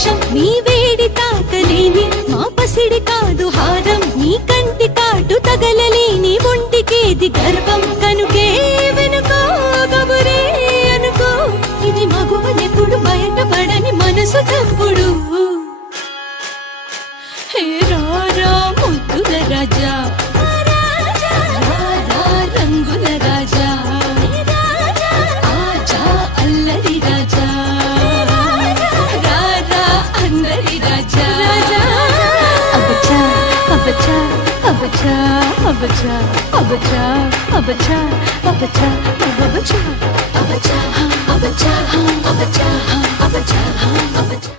వర్షం నీ వేడి తాకలేని మా పసిడి కాదు హారం నీ కంటి కాటు తగలలేని ఒంటికేది గర్వం కనుకే వెనుకో కబురే అనుకో ఇది మగువలెప్పుడు బయటపడని మనసు చప్పుడు హే రారా ముద్దుల రాజా రారా రంగుల రాజా ఆజా అల్లరి రాజా రారా అందరి రాజా అబచా అబచా అబచా అబచా అబచా అబచా అబచా అబచా అబచా అబచా అబచా అబచా అబచా